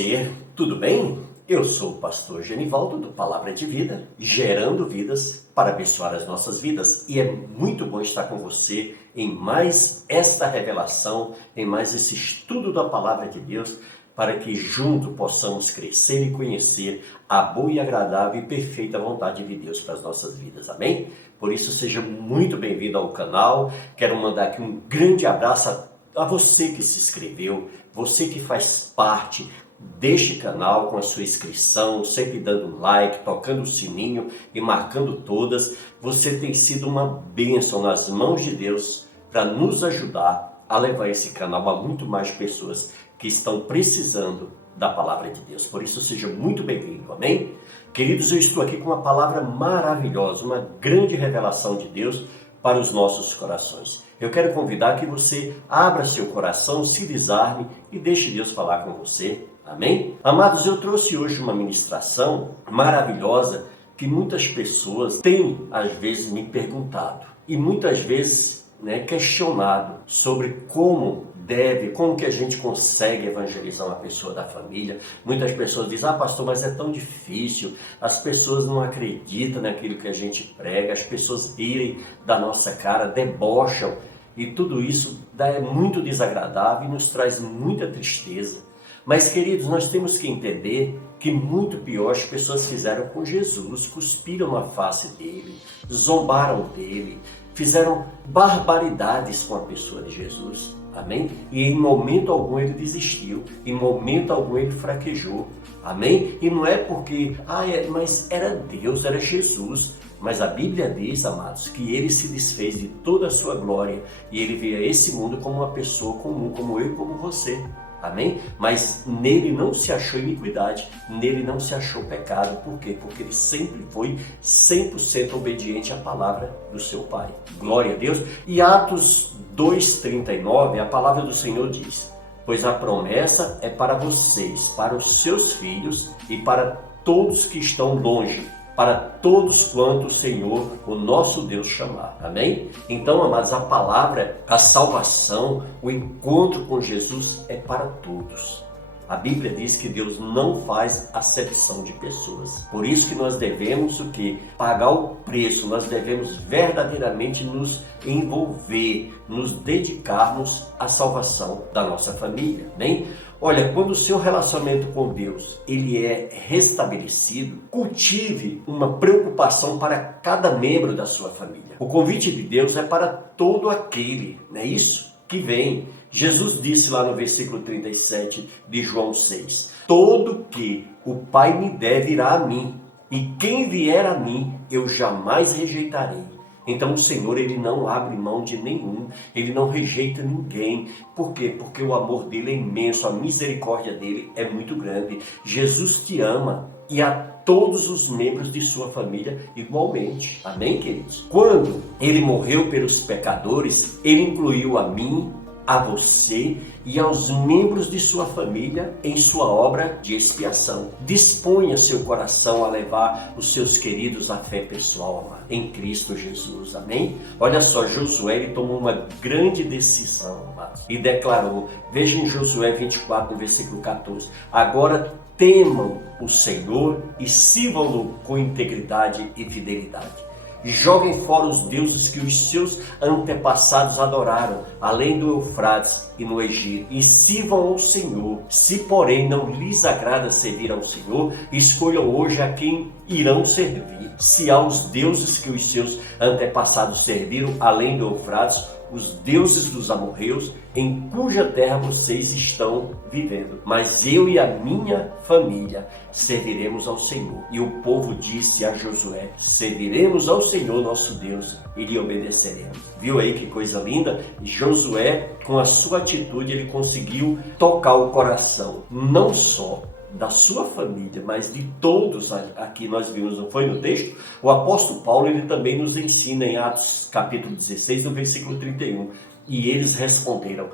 você, tudo bem? Eu sou o pastor Genivaldo do Palavra de Vida, gerando vidas para abençoar as nossas vidas. E é muito bom estar com você em mais esta revelação, em mais esse estudo da Palavra de Deus, para que juntos possamos crescer e conhecer a boa e agradável e perfeita vontade de Deus para as nossas vidas. Amém? Por isso, seja muito bem-vindo ao canal. Quero mandar aqui um grande abraço a você que se inscreveu, você que faz parte deste canal com a sua inscrição, sempre dando like, tocando o sininho e marcando todas. Você tem sido uma bênção nas mãos de Deus para nos ajudar a levar esse canal a muito mais pessoas que estão precisando da palavra de Deus. Por isso, seja muito bem-vindo, amém? Queridos, eu estou aqui com uma palavra maravilhosa, uma grande revelação de Deus para os nossos corações. Eu quero convidar que você abra seu coração, se desarme e deixe Deus falar com você. Amém? Amados, eu trouxe hoje uma ministração maravilhosa que muitas pessoas têm, às vezes, me perguntado e muitas vezes questionado sobre como que a gente consegue evangelizar uma pessoa da família. Muitas pessoas dizem, pastor, mas é tão difícil, as pessoas não acreditam naquilo que a gente prega, as pessoas rirem da nossa cara, debocham, e tudo isso é muito desagradável e nos traz muita tristeza. Mas, queridos, nós temos que entender que muito pior as pessoas fizeram com Jesus, cuspiram na face dele, zombaram dele, fizeram barbaridades com a pessoa de Jesus, amém? E em momento algum ele desistiu, em momento algum ele fraquejou, amém? E não é porque, mas era Deus, era Jesus, mas a Bíblia diz, amados, que ele se desfez de toda a sua glória e ele veio a esse mundo como uma pessoa comum, como eu e como você. Amém? Mas nele não se achou iniquidade, nele não se achou pecado. Por quê? Porque ele sempre foi 100% obediente à palavra do seu Pai. Glória a Deus. E Atos 2:39, a palavra do Senhor diz, pois a promessa é para vocês, para os seus filhos e para todos que estão longe, para todos quanto o Senhor, o nosso Deus, chamar. Amém? Então, amados, a palavra, a salvação, o encontro com Jesus é para todos. A Bíblia diz que Deus não faz acepção de pessoas. Por isso que nós devemos o quê? Pagar o preço, nós devemos verdadeiramente nos envolver, nos dedicarmos à salvação da nossa família. Amém? Olha, quando o seu relacionamento com Deus ele é restabelecido, cultive uma preocupação para cada membro da sua família. O convite de Deus é para todo aquele, não é isso? Que vem. Jesus disse lá no versículo 37 de João 6, todo que o Pai me der virá a mim, e quem vier a mim eu jamais rejeitarei. Então o Senhor, ele não abre mão de nenhum, ele não rejeita ninguém. Por quê? Porque o amor dele é imenso, a misericórdia dele é muito grande. Jesus te ama e a todos os membros de sua família igualmente. Amém, queridos? Quando ele morreu pelos pecadores, ele incluiu a mim, a você e aos membros de sua família em sua obra de expiação. Disponha seu coração a levar os seus queridos à fé pessoal, amado, em Cristo Jesus, amém? Olha só, Josué ele tomou uma grande decisão, amado, e declarou, veja em Josué 24, no versículo 14, agora temam o Senhor e sirvam-no com integridade e fidelidade. Joguem fora os deuses que os seus antepassados adoraram, além do Eufrates e no Egito, e sirvam ao Senhor. Se, porém, não lhes agrada servir ao Senhor, escolham hoje a quem irão servir. Se aos deuses que os seus antepassados serviram, além do Eufrates, os deuses dos amorreus, em cuja terra vocês estão vivendo. Mas eu e a minha família serviremos ao Senhor. E o povo disse a Josué, serviremos ao Senhor nosso Deus e lhe obedeceremos. Viu aí que coisa linda? Josué, com a sua atitude, ele conseguiu tocar o coração, não só da sua família, mas de todos. Aqui nós vimos, não foi no texto? O apóstolo Paulo, ele também nos ensina em Atos capítulo 16, no versículo 31. E eles responderam,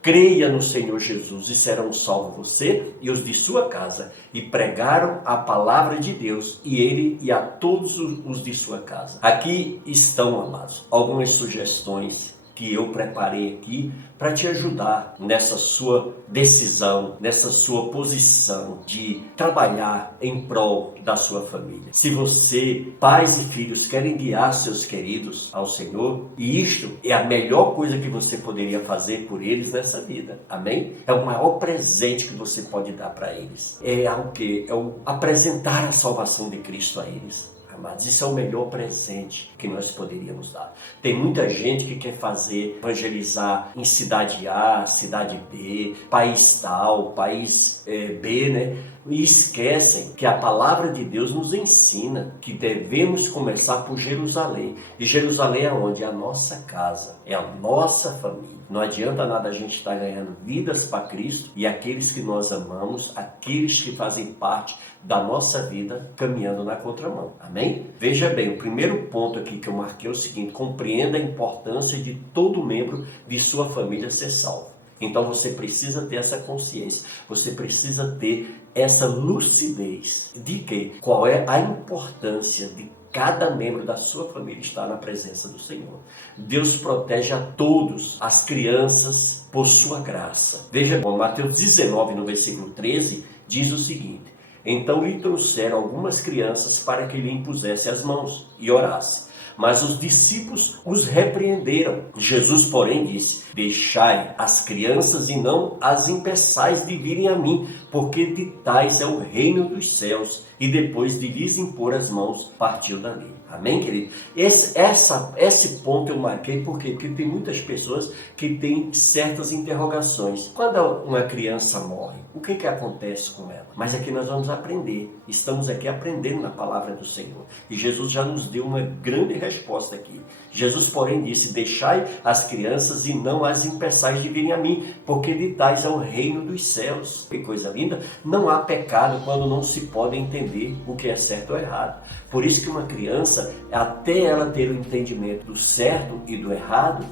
creia no Senhor Jesus e serão salvos você e os de sua casa. E pregaram a palavra de Deus, e ele e a todos os de sua casa. Aqui estão, amados, algumas sugestões que eu preparei aqui para te ajudar nessa sua decisão, nessa sua posição de trabalhar em prol da sua família. Se você, pais e filhos, querem guiar seus queridos ao Senhor, e isto é a melhor coisa que você poderia fazer por eles nessa vida, amém? É o maior presente que você pode dar para eles. É o quê? É o apresentar a salvação de Cristo a eles. Mas isso é o melhor presente que nós poderíamos dar. Tem muita gente que quer evangelizar em cidade A, cidade B, país tal, país B, né? E esquecem que a palavra de Deus nos ensina que devemos começar por Jerusalém. E Jerusalém é onde? É a nossa casa, é a nossa família. Não adianta nada a gente estar ganhando vidas para Cristo e aqueles que nós amamos, aqueles que fazem parte da nossa vida, caminhando na contramão. Amém? Veja bem, o primeiro ponto aqui que eu marquei é o seguinte: compreenda a importância de todo membro de sua família ser salvo. Então você precisa ter essa consciência, você precisa ter essa lucidez de que qual é a importância de cada membro da sua família estar na presença do Senhor. Deus protege a todos, as crianças, por sua graça. Veja, Mateus 19, no versículo 13, diz o seguinte: então lhe trouxeram algumas crianças para que lhe impusesse as mãos e orasse. Mas os discípulos os repreenderam. Jesus, porém, disse: deixai as crianças e não as impeçais de virem a mim, porque de tais é o reino dos céus. E depois de lhes impor as mãos, partiu dali. Amém, querido? Esse ponto eu marquei porque tem muitas pessoas que têm certas interrogações. Quando uma criança morre, o que acontece com ela? Mas aqui nós vamos aprender. Estamos aqui aprendendo na palavra do Senhor. E Jesus já nos deu uma grande resposta aqui. Jesus, porém, disse: deixai as crianças e não as impeçais de virem a mim, porque de tais é o reino dos céus. Que coisa linda! Não há pecado quando não se pode entender o que é certo ou errado. Por isso que uma criança, até ela ter o entendimento do certo e do errado,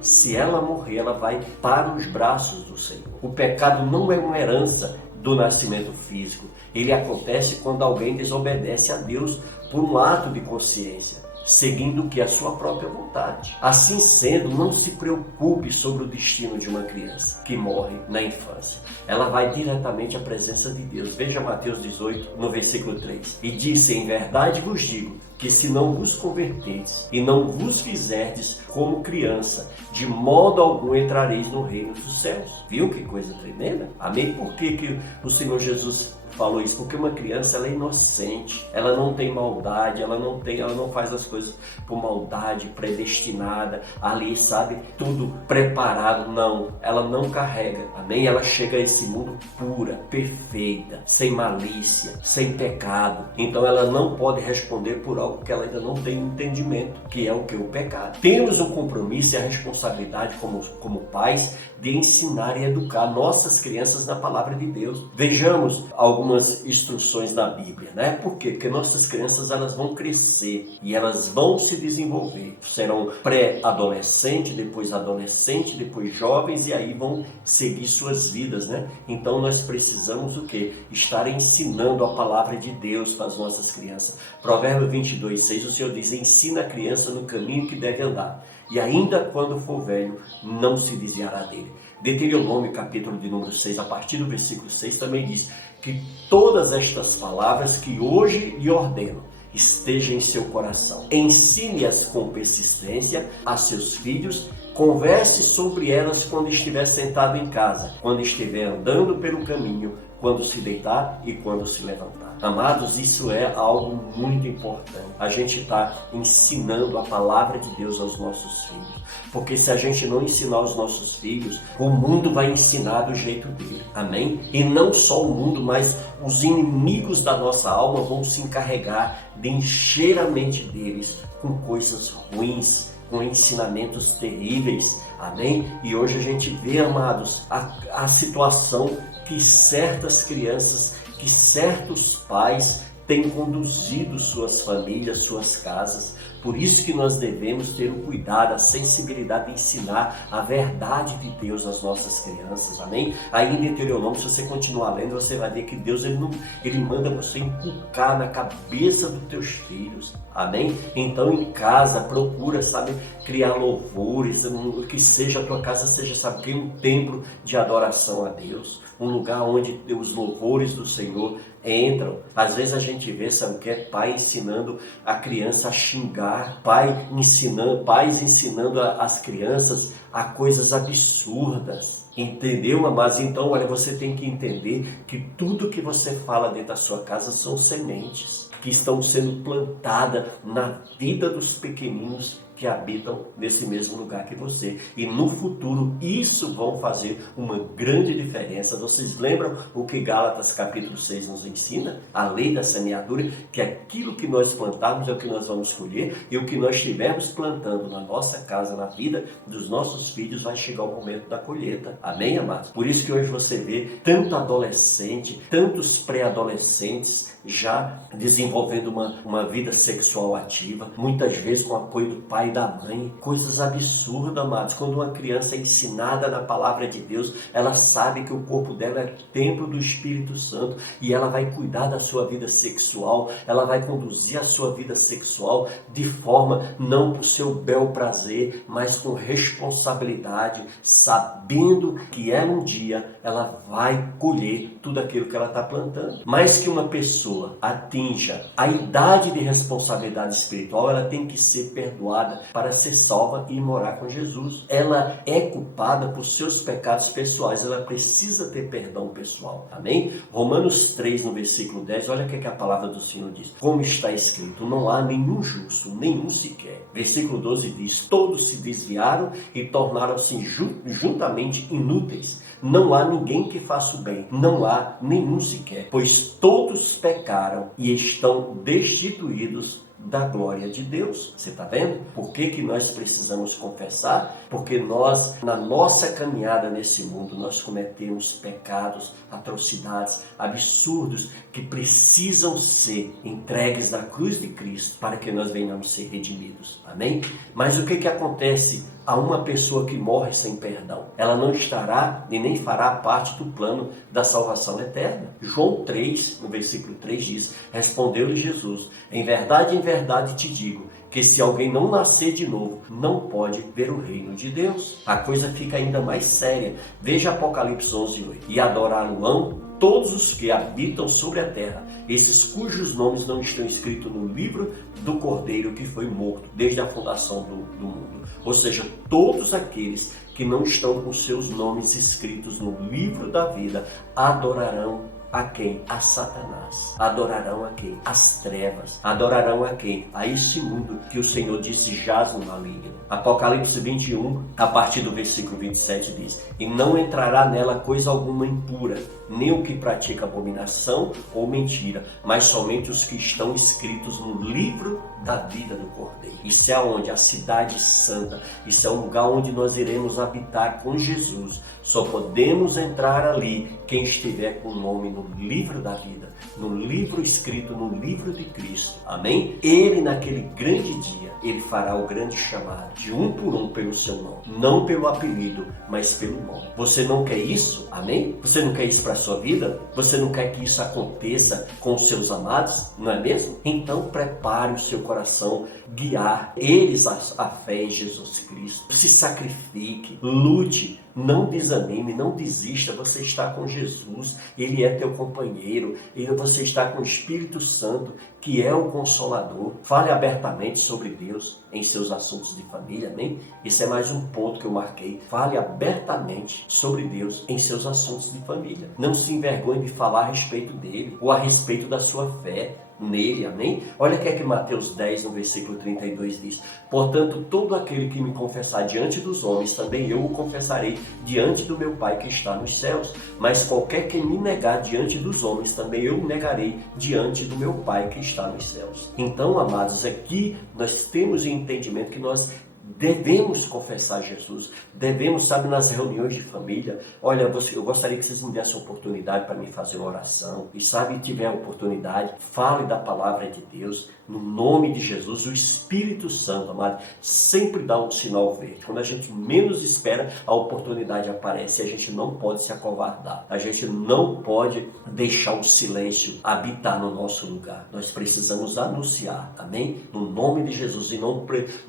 se ela morrer, ela vai para os braços do Senhor. O pecado não é uma herança do nascimento físico. Ele acontece quando alguém desobedece a Deus por um ato de consciência, seguindo o que é a sua própria vontade. Assim sendo, não se preocupe sobre o destino de uma criança que morre na infância. Ela vai diretamente à presença de Deus. Veja Mateus 18, no versículo 3. E disse: em verdade vos digo, que se não vos converterdes e não vos fizerdes como criança, de modo algum entrareis no reino dos céus. Viu que coisa tremenda? Amém? Por que o Senhor Jesus falou isso? Porque uma criança, ela é inocente, ela não tem maldade, ela não faz as coisas por maldade, predestinada, ali, sabe, tudo preparado. Não, ela não carrega, amém? Ela chega a esse mundo pura, perfeita, sem malícia, sem pecado. Então ela não pode responder por algo que ela ainda não tem entendimento, que é o que? O pecado. Temos o compromisso e a responsabilidade como pais de ensinar e educar nossas crianças na palavra de Deus. Vejamos algumas instruções da Bíblia, né? Por quê? Porque nossas crianças, elas vão crescer e elas vão se desenvolver. Serão pré-adolescente, depois adolescente, depois jovens, e aí vão seguir suas vidas, né? Então nós precisamos o quê? Estar ensinando a palavra de Deus para as nossas crianças. Provérbio 22:6, o Senhor diz: ensina a criança no caminho que deve andar, e ainda quando for velho, não se desviará dele. Deuteronômio, capítulo de número 6, a partir do versículo 6, também diz que todas estas palavras que hoje lhe ordeno estejam em seu coração. Ensine-as com persistência a seus filhos, converse sobre elas quando estiver sentado em casa, quando estiver andando pelo caminho, quando se deitar e quando se levantar. Amados, isso é algo muito importante. A gente está ensinando a palavra de Deus aos nossos filhos. Porque se a gente não ensinar os nossos filhos, o mundo vai ensinar do jeito dele. Amém? E não só o mundo, mas os inimigos da nossa alma vão se encarregar de encher a mente deles com coisas ruins, com ensinamentos terríveis. Amém? E hoje a gente vê, amados, a situação que certas crianças, que certos pais têm conduzido suas famílias, suas casas, Por isso que nós devemos ter o cuidado, a sensibilidade de ensinar a verdade de Deus às nossas crianças, amém? Aí em Deuteronômio, se você continuar lendo, você vai ver que Deus ele manda você inculcar na cabeça dos teus filhos, amém? Então em casa, procura, sabe, criar louvores, que seja a tua casa seja, sabe, que um templo de adoração a Deus, um lugar onde os louvores do Senhor entram. Às vezes a gente vê, sabe o que é? Pai ensinando a criança a xingar, pais ensinando as crianças a coisas absurdas. Entendeu, mas então, olha, você tem que entender que tudo que você fala dentro da sua casa são sementes que estão sendo plantadas na vida dos pequeninos que habitam nesse mesmo lugar que você. E no futuro isso vão fazer uma grande diferença. Vocês lembram o que Gálatas capítulo 6 nos ensina? A lei da semeadura, que aquilo que nós plantarmos é o que nós vamos colher, e o que nós estivermos plantando na nossa casa, na vida dos nossos filhos, vai chegar o momento da colheita. Amém, amados? Por isso que hoje você vê tanto adolescente, tantos pré-adolescentes já desenvolvendo uma vida sexual ativa, muitas vezes com o apoio do pai e da mãe, coisas absurdas, amados. Quando uma criança é ensinada na palavra de Deus, ela sabe que o corpo dela é templo do Espírito Santo e ela vai cuidar da sua vida sexual, ela vai conduzir a sua vida sexual de forma não por seu bel prazer, mas com responsabilidade, sabendo que um dia ela vai colher tudo aquilo que ela está plantando. Mais que uma pessoa atinja a idade de responsabilidade espiritual, ela tem que ser perdoada para ser salva e morar com Jesus. Ela é culpada por seus pecados pessoais, ela precisa ter perdão pessoal, amém? Romanos 3, no versículo 10, olha o que a palavra do Senhor diz. Como está escrito, não há nenhum justo, nenhum sequer. Versículo 12 diz, todos se desviaram e tornaram-se juntamente inúteis. Não há ninguém que faça o bem, não há nenhum sequer, pois todos pecaram e estão destituídos da glória de Deus. Você está vendo? Por que nós precisamos confessar? Porque nós, na nossa caminhada nesse mundo, nós cometemos pecados, atrocidades, absurdos, que precisam ser entregues na cruz de Cristo para que nós venhamos ser redimidos. Amém? Mas o que acontece a uma pessoa que morre sem perdão? Ela não estará e nem fará parte do plano da salvação eterna. João 3, no versículo 3 diz, respondeu-lhe Jesus, em verdade te digo, que se alguém não nascer de novo, não pode ver o reino de Deus. A coisa fica ainda mais séria. Veja Apocalipse 11:8. E adorá-lo-ão todos os que habitam sobre a terra, esses cujos nomes não estão escritos no livro do Cordeiro que foi morto desde a fundação do mundo. Ou seja, todos aqueles que não estão com seus nomes escritos no livro da vida adorarão a quem? A Satanás. Adorarão a quem? As trevas. Adorarão a quem? A esse mundo que o Senhor disse jaz no maligno. Apocalipse 21, a partir do versículo 27 diz, e não entrará nela coisa alguma impura, nem o que pratica abominação ou mentira, mas somente os que estão escritos no livro da vida do Cordeiro. Isso é onde? A cidade santa. Isso é um lugar onde nós iremos habitar com Jesus. Só podemos entrar ali quem estiver com o nome no livro da vida, no livro escrito no livro de Cristo. Amém? Ele naquele grande dia, ele fará o grande chamado, de um por um pelo seu nome. Não pelo apelido, mas pelo nome. Você não quer isso? Amém? Você não quer isso para a sua vida? Você não quer que isso aconteça com os seus amados? Não é mesmo? Então prepare o seu coração, guiar eles à fé em Jesus Cristo. Se sacrifique, lute, não desanime, não desista. Você está com Jesus, Ele é teu companheiro, você está com o Espírito Santo, que é o Consolador. Fale abertamente sobre Deus em seus assuntos de família, amém? Esse é mais um ponto que eu marquei. Fale abertamente sobre Deus em seus assuntos de família. Não se envergonhe de falar a respeito dele ou a respeito da sua fé nele, amém? Olha o que é que Mateus 10, no versículo 32 diz. Portanto, todo aquele que me confessar diante dos homens, também eu o confessarei diante do meu Pai que está nos céus. Mas qualquer que me negar diante dos homens, também eu o negarei diante do meu Pai que está nos céus. Então, amados, aqui nós temos o entendimento que nós devemos confessar Jesus, devemos, sabe, nas reuniões de família, olha, eu gostaria que vocês me dessem a oportunidade para me fazer uma oração, e sabe, tiver a oportunidade, fale da palavra de Deus, no nome de Jesus. O Espírito Santo, amado, sempre dá um sinal verde. Quando a gente menos espera, a oportunidade aparece, e a gente não pode se acovardar, a gente não pode deixar o silêncio habitar no nosso lugar. Nós precisamos anunciar, amém? No nome de Jesus, e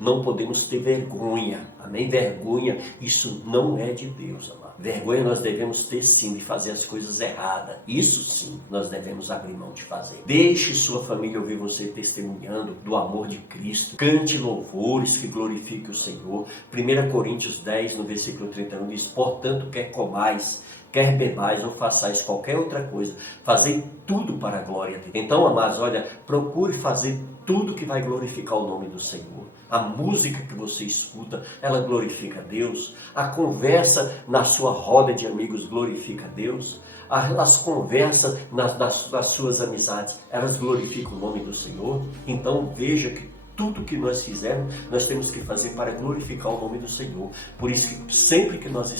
não podemos ter vergonha, amém? Vergonha, isso não é de Deus, amado. Vergonha nós devemos ter sim de fazer as coisas erradas. Isso sim, nós devemos abrir mão de fazer. Deixe sua família ouvir você testemunhando do amor de Cristo. Cante louvores que glorifiquem o Senhor. 1 Coríntios 10, no versículo 31, diz: portanto, quer comais, quer bebais ou façais qualquer outra coisa, fazei tudo para a glória de Deus. Então, amados, olha, procure fazer tudo que vai glorificar o nome do Senhor. A música que você escuta, ela glorifica a Deus. A conversa na sua roda de amigos glorifica a Deus. As conversas nas suas amizades, elas glorificam o nome do Senhor. Então veja que tudo que nós fizermos, nós temos que fazer para glorificar o nome do Senhor. Por isso que sempre que nós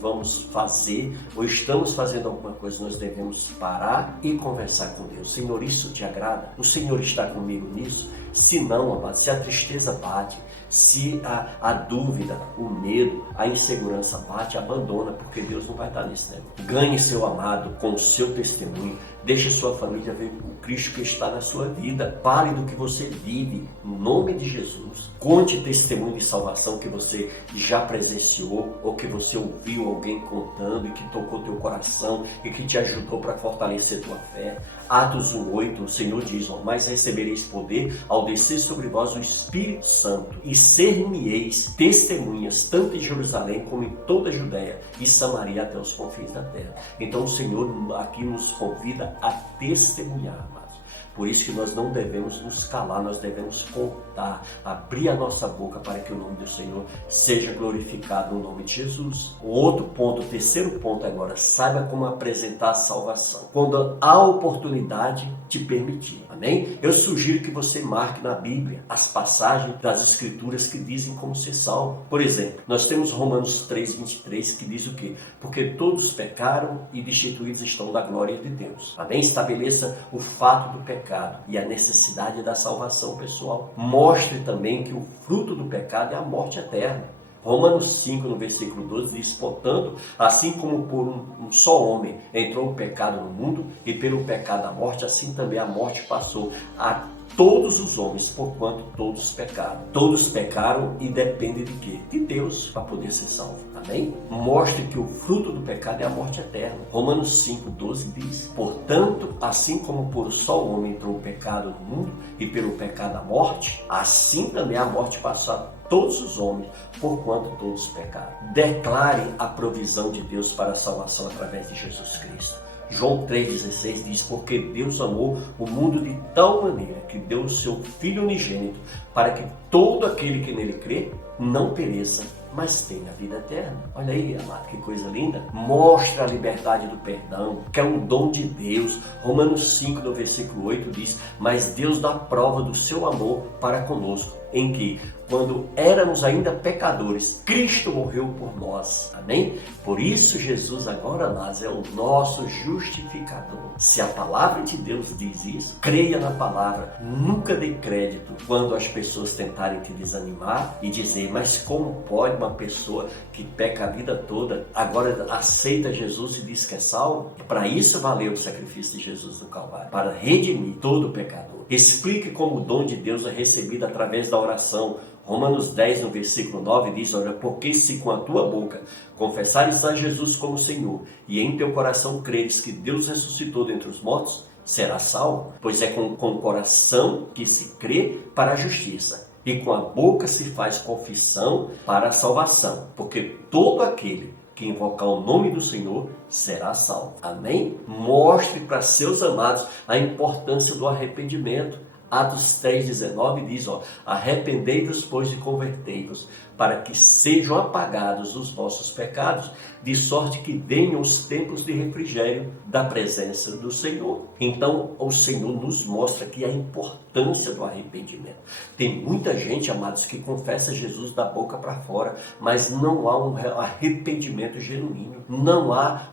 vamos fazer ou estamos fazendo alguma coisa, nós devemos parar e conversar com Deus. Senhor, isso te agrada? O Senhor está comigo nisso? Se não, amado, se a tristeza bate, se a dúvida, o medo, a insegurança bate, abandona, porque Deus não vai estar nesse negócio. Ganhe seu amado com o seu testemunho. Deixe sua família ver o Cristo que está na sua vida. Pare do que você vive, no nome de Jesus. Conte testemunho de salvação que você já presenciou ou que você ouviu alguém contando e que tocou teu coração e que te ajudou para fortalecer tua fé. Atos 1:8, o Senhor diz: mas recebereis poder ao descer sobre vós o Espírito Santo e ser-me-eis testemunhas tanto em Jerusalém como em toda a Judéia e Samaria até os confins da terra. Então o Senhor aqui nos convida a testemunhar, amados. Por isso que nós não devemos nos calar, nós devemos contar, abrir a nossa boca para que o nome do Senhor seja glorificado no nome de Jesus. O outro ponto, o terceiro ponto agora, saiba como apresentar a salvação. Quando a oportunidade te permitir, amém? Eu sugiro que você marque na Bíblia as passagens das Escrituras que dizem como ser salvo. Por exemplo, nós temos Romanos 3:23 que diz o quê? Porque todos pecaram e destituídos estão da glória de Deus. Amém? Estabeleça o fato do pecado e a necessidade da salvação pessoal. Mostre também que o fruto do pecado é a morte eterna. Romanos 5, no versículo 12, diz: portanto, assim como por um só homem entrou o pecado no mundo, e pelo pecado a morte, assim também a morte passou a todos os homens, porquanto todos pecaram. Todos pecaram e dependem de quê? De Deus para poder ser salvo. Amém? Mostre que o fruto do pecado é a morte eterna. Romanos 5:12 diz: portanto, assim como por um só homem entrou o pecado no mundo, e pelo pecado a morte, assim também a morte passou a todos os homens, porquanto todos pecaram. Declare a provisão de Deus para a salvação através de Jesus Cristo. João 3,16 diz: porque Deus amou o mundo de tal maneira que deu o seu Filho unigênito, para que todo aquele que nele crê não pereça, mas tenha vida eterna. Olha aí, amado, que coisa linda. Mostra a liberdade do perdão, que é um dom de Deus. Romanos 5, no versículo 8 diz: mas Deus dá prova do seu amor para conosco, em que, quando éramos ainda pecadores, Cristo morreu por nós. Amém? Por isso Jesus agora, amados, é o nosso justificador. Se a palavra de Deus diz isso, creia na palavra. Nunca dê crédito quando as pessoas tentarem te desanimar e dizer: mas como pode uma pessoa que peca a vida toda agora aceita Jesus e diz que é salvo? Para isso valeu o sacrifício de Jesus no Calvário, para redimir todo pecador. Explique como o dom de Deus é recebido através da oração. Romanos 10, no versículo 9, diz: olha, porque se com a tua boca confessares a Jesus como Senhor, e em teu coração creres que Deus ressuscitou dentre os mortos, serás salvo. Pois é com o coração que se crê para a justiça, e com a boca se faz confissão para a salvação. Porque todo aquele que invocar o nome do Senhor será salvo. Amém? Mostre para seus amados a importância do arrependimento. Atos 3,19 diz, arrependei-vos, pois, e convertei-vos, para que sejam apagados os vossos pecados, de sorte que venham os tempos de refrigério da presença do Senhor. Então, o Senhor nos mostra aqui a importância do arrependimento. Tem muita gente, amados, que confessa Jesus da boca para fora, mas não há um arrependimento genuíno, não há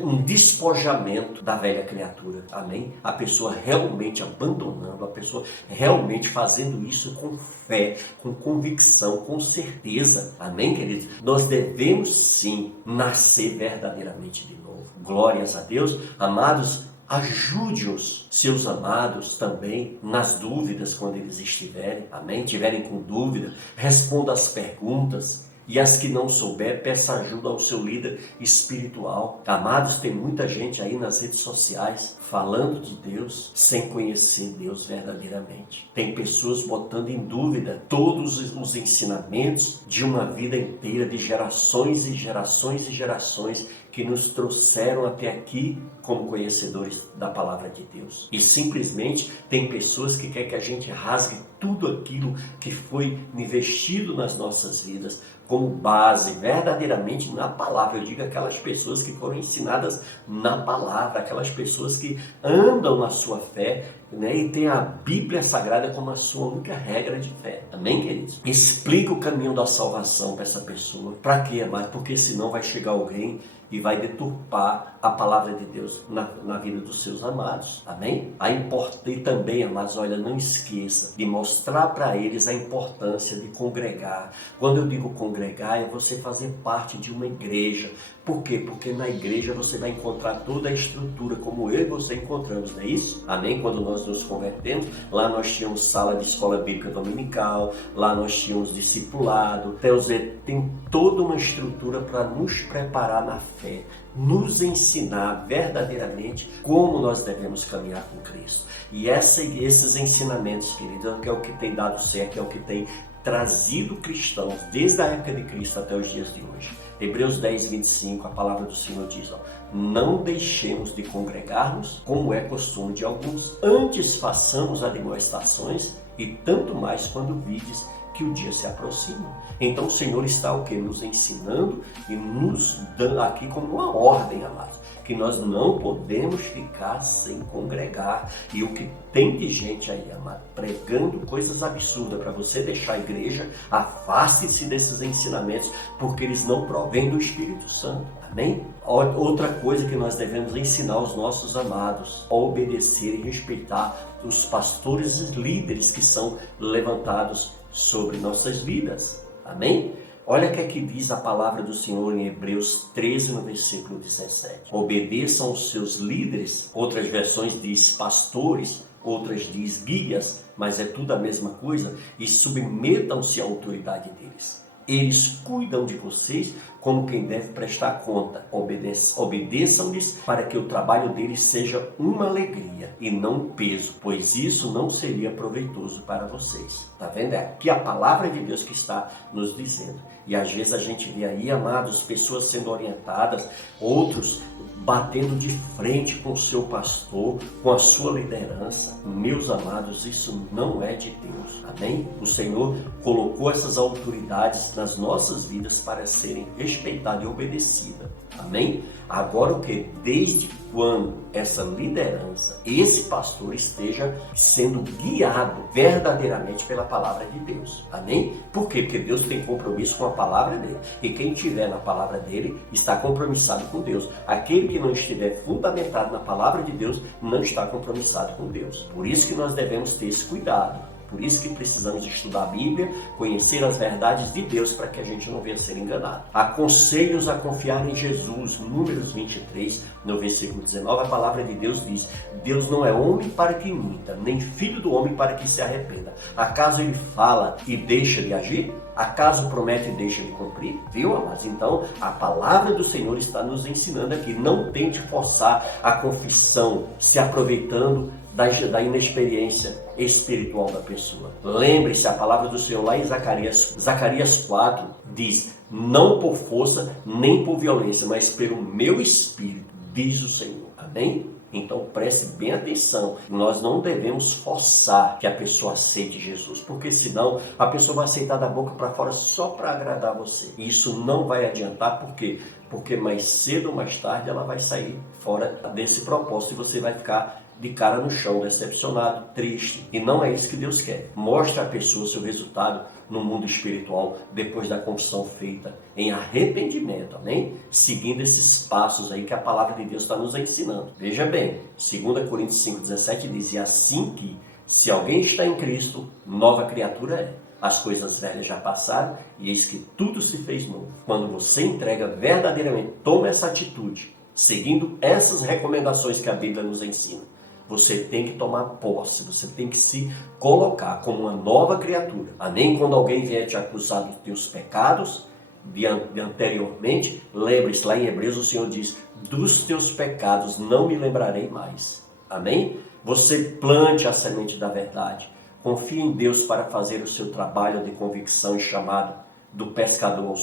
um despojamento da velha criatura, amém? A pessoa realmente abandonando, a pessoa realmente fazendo isso com fé, com convicção, com certeza, amém, queridos? Nós devemos sim nascer verdadeiramente de novo. Glórias a Deus, amados. Ajude os seus amados também nas dúvidas quando eles estiverem, amém? Tiverem com dúvida, responda as perguntas. E as que não souber, peça ajuda ao seu líder espiritual. Amados, tem muita gente aí nas redes sociais falando de Deus sem conhecer Deus verdadeiramente. Tem pessoas botando em dúvida todos os ensinamentos de uma vida inteira, de gerações e gerações e gerações que nos trouxeram até aqui como conhecedores da palavra de Deus. E simplesmente tem pessoas que querem que a gente rasgue tudo aquilo que foi investido nas nossas vidas como base verdadeiramente na palavra. Eu digo aquelas pessoas que foram ensinadas na palavra, aquelas pessoas que andam na sua fé, né, e tem a Bíblia Sagrada como a sua única regra de fé. Amém, queridos? Explica o caminho da salvação para essa pessoa. Para quê, amado? Porque senão vai chegar alguém e vai deturpar a palavra de Deus na vida dos seus amados. Amém? E também, amados, olha, não esqueça de mostrar para eles a importância de congregar. Quando eu digo congregar, é você fazer parte de uma igreja. Por quê? Porque na igreja você vai encontrar toda a estrutura, como eu e você encontramos, não é isso? Amém? Quando nós nos convertemos, lá nós tínhamos sala de escola bíblica dominical, lá nós tínhamos discipulado. Tem toda uma estrutura para nos preparar na fé, nos ensinar verdadeiramente como nós devemos caminhar com Cristo. E esses ensinamentos, queridos, que é o que tem dado certo, é o que tem trazido cristãos desde a época de Cristo até os dias de hoje. Hebreus 10, 25, a palavra do Senhor diz, não deixemos de congregar-nos, como é costume de alguns, antes façamos admoestações, e tanto mais quando vides que o dia se aproxima. Então o Senhor está o quê? Nos ensinando e nos dando aqui como uma ordem, amados, que nós não podemos ficar sem congregar. E o que tem de gente aí, amado, pregando coisas absurdas para você deixar a igreja, afaste-se desses ensinamentos, porque eles não provêm do Espírito Santo. Amém? Outra coisa que nós devemos ensinar aos nossos amados, a obedecer e respeitar os pastores e líderes que são levantados sobre nossas vidas. Amém? Olha o que é que diz a palavra do Senhor em Hebreus 13, no versículo 17. Obedeçam aos seus líderes, outras versões diz pastores, outras diz guias, mas é tudo a mesma coisa, e submetam-se à autoridade deles. Eles cuidam de vocês como quem deve prestar conta. Obedeçam-lhes para que o trabalho deles seja uma alegria e não um peso, pois isso não seria proveitoso para vocês. Tá vendo? É aqui a palavra de Deus que está nos dizendo. E às vezes a gente vê aí, amados, pessoas sendo orientadas, outros batendo de frente com o seu pastor, com a sua liderança. Meus amados, isso não é de Deus. Amém? O Senhor colocou essas autoridades nas nossas vidas para serem respeitadas e obedecidas. Amém? Agora o que? Desde quando essa liderança, esse pastor esteja sendo guiado verdadeiramente pela palavra de Deus. Amém? Por quê? Porque Deus tem compromisso com a palavra dele. E quem estiver na palavra dele está compromissado com Deus. Aquele que não estiver fundamentado na palavra de Deus não está compromissado com Deus. Por isso que nós devemos ter esse cuidado. Por isso que precisamos estudar a Bíblia, conhecer as verdades de Deus para que a gente não venha a ser enganado. Aconselho-os a confiar em Jesus. Números 23, no versículo 19, a palavra de Deus diz: Deus não é homem para que minta, nem filho do homem para que se arrependa. Acaso ele fala e deixa de agir? Acaso promete e deixa de cumprir? Viu, amados? Então, a palavra do Senhor está nos ensinando aqui. Não tente forçar a confissão, se aproveitando da inexperiência espiritual da pessoa. Lembre-se, a palavra do Senhor lá em Zacarias 4 diz: não por força nem por violência, mas pelo meu espírito, diz o Senhor. Amém? Então preste bem atenção, nós não devemos forçar que a pessoa aceite Jesus, porque senão a pessoa vai aceitar da boca para fora só para agradar você. E isso não vai adiantar, por quê? Porque mais cedo ou mais tarde ela vai sair fora desse propósito e você vai ficar de cara no chão, decepcionado, triste. E não é isso que Deus quer. Mostre à pessoa seu resultado no mundo espiritual depois da confissão feita em arrependimento, amém? Seguindo esses passos aí que a palavra de Deus está nos ensinando. Veja bem, 2 Coríntios 5,17 diz: e assim que, se alguém está em Cristo, nova criatura é. As coisas velhas já passaram e eis que tudo se fez novo. Quando você entrega verdadeiramente, toma essa atitude, seguindo essas recomendações que a Bíblia nos ensina, você tem que tomar posse, você tem que se colocar como uma nova criatura. Amém? Quando alguém vier te acusar dos teus pecados de anteriormente, lembre-se, lá em Hebreus o Senhor diz: dos teus pecados não me lembrarei mais. Amém? Você plante a semente da verdade. Confie em Deus para fazer o seu trabalho de convicção e chamado do pescador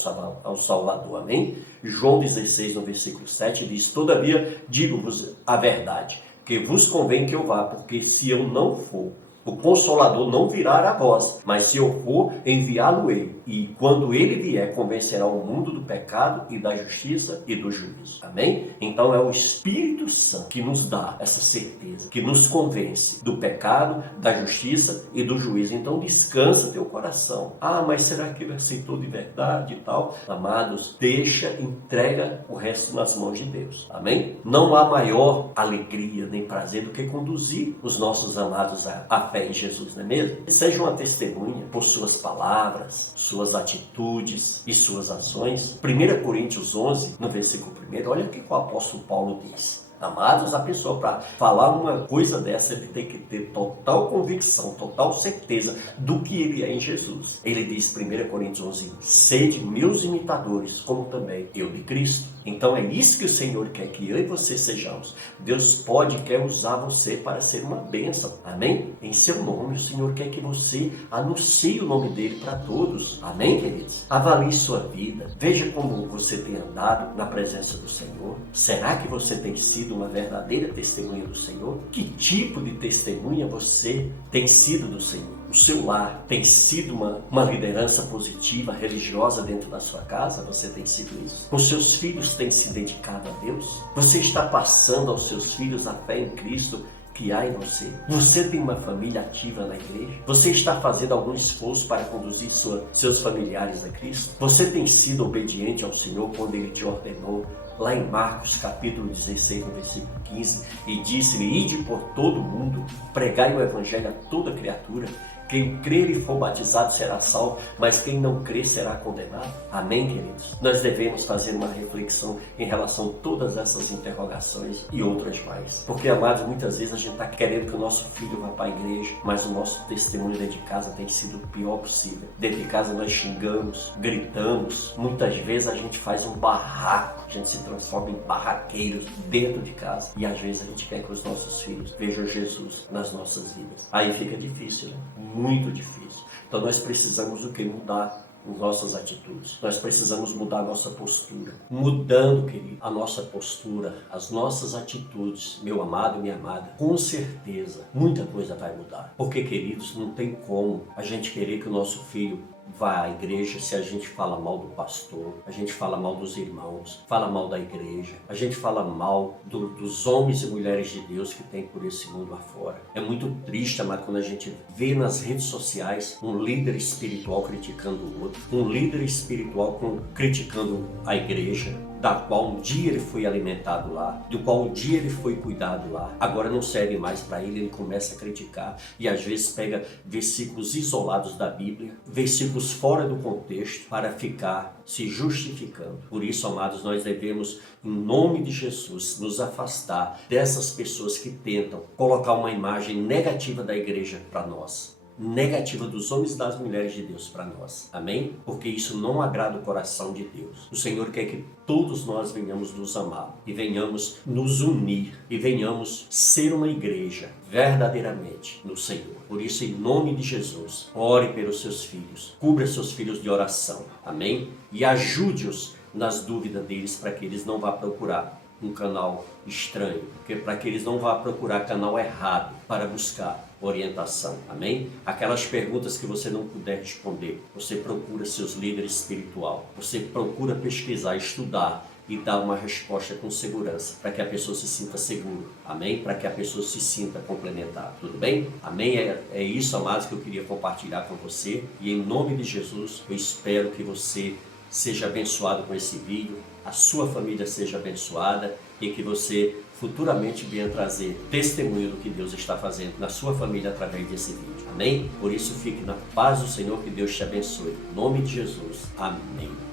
ao Salvador. Amém? João 16, no versículo 7 diz: todavia digo-vos a verdade, que vos convém que eu vá, porque se eu não for, o Consolador não virá a vós, mas se eu for, enviá-lo-ei. E quando ele vier, convencerá o mundo do pecado e da justiça e do juízo. Amém? Então é o Espírito Santo que nos dá essa certeza, que nos convence do pecado, da justiça e do juízo. Então descansa teu coração. Ah, mas será que ele aceitou de verdade e tal? Amados, entrega o resto nas mãos de Deus. Amém? Não há maior alegria nem prazer do que conduzir os nossos amados à fé em Jesus, não é mesmo? Seja uma testemunha por suas palavras, suas atitudes e suas ações. 1 Coríntios 11, no versículo 1, olha o que o apóstolo Paulo diz. Amados, a pessoa para falar uma coisa dessa, ele tem que ter total convicção, total certeza do que ele é em Jesus. Ele diz, 1 Coríntios 11, sede meus imitadores, como também eu de Cristo. Então é isso que o Senhor quer que eu e você sejamos. Deus pode e quer usar você para ser uma bênção. Amém? Em seu nome, o Senhor quer que você anuncie o nome dele para todos. Amém, queridos? Avalie sua vida. Veja como você tem andado na presença do Senhor. Será que você tem sido uma verdadeira testemunha do Senhor? Que tipo de testemunha você tem sido do Senhor? O seu lar tem sido uma liderança positiva, religiosa dentro da sua casa? Você tem sido isso? Os seus filhos têm se dedicado a Deus? Você está passando aos seus filhos a fé em Cristo que há em você? Você tem uma família ativa na igreja? Você está fazendo algum esforço para conduzir seus familiares a Cristo? Você tem sido obediente ao Senhor quando Ele te ordenou? Lá em Marcos capítulo 16, no versículo 15, e disse-lhe: ide por todo o mundo, pregai o evangelho a toda criatura. Quem crer e for batizado será salvo, mas quem não crer será condenado. Amém, queridos? Nós devemos fazer uma reflexão em relação a todas essas interrogações e outras mais. Porque, amados, muitas vezes a gente está querendo que o nosso filho vá para a igreja, mas o nosso testemunho dentro de casa tem sido o pior possível. Dentro de casa nós xingamos, gritamos, muitas vezes a gente faz um barraco, a gente se transforma em barraqueiros dentro de casa. E às vezes a gente quer que os nossos filhos vejam Jesus nas nossas vidas. Aí fica difícil, né? Muito difícil. Então nós precisamos o que? Mudar as nossas atitudes. Nós precisamos mudar a nossa postura. Mudando, querido, a nossa postura, as nossas atitudes, meu amado e minha amada, com certeza muita coisa vai mudar. Porque, queridos, não tem como a gente querer que o nosso filho vá à igreja se a gente fala mal do pastor, a gente fala mal dos irmãos, fala mal da igreja, a gente fala mal dos homens e mulheres de Deus que tem por esse mundo afora. É muito triste, amado, quando a gente vê nas redes sociais um líder espiritual criticando o outro, um líder espiritual criticando a igreja, da qual um dia ele foi alimentado lá, do qual um dia ele foi cuidado lá, agora não serve mais para ele, ele começa a criticar e às vezes pega versículos isolados da Bíblia, versículos fora do contexto para ficar se justificando. Por isso, amados, nós devemos, em nome de Jesus, nos afastar dessas pessoas que tentam colocar uma imagem negativa da igreja para nós, negativa dos homens e das mulheres de Deus para nós. Amém? Porque isso não agrada o coração de Deus. O Senhor quer que todos nós venhamos nos amar e venhamos nos unir e venhamos ser uma igreja verdadeiramente no Senhor. Por isso, em nome de Jesus, ore pelos seus filhos, cubra seus filhos de oração. Amém? E ajude-os nas dúvidas deles para que eles não vá procurar um canal estranho, para que eles não vá procurar canal errado para buscar orientação, amém? Aquelas perguntas que você não puder responder, você procura seus líderes espiritual, você procura pesquisar, estudar e dar uma resposta com segurança, para que a pessoa se sinta segura, amém? Para que a pessoa se sinta complementada, tudo bem? Amém? É isso, amados, que eu queria compartilhar com você, e em nome de Jesus, eu espero que você seja abençoado com esse vídeo, a sua família seja abençoada e que você futuramente venha trazer testemunho do que Deus está fazendo na sua família através desse vídeo. Amém? Por isso, fique na paz do Senhor, que Deus te abençoe. Em nome de Jesus. Amém.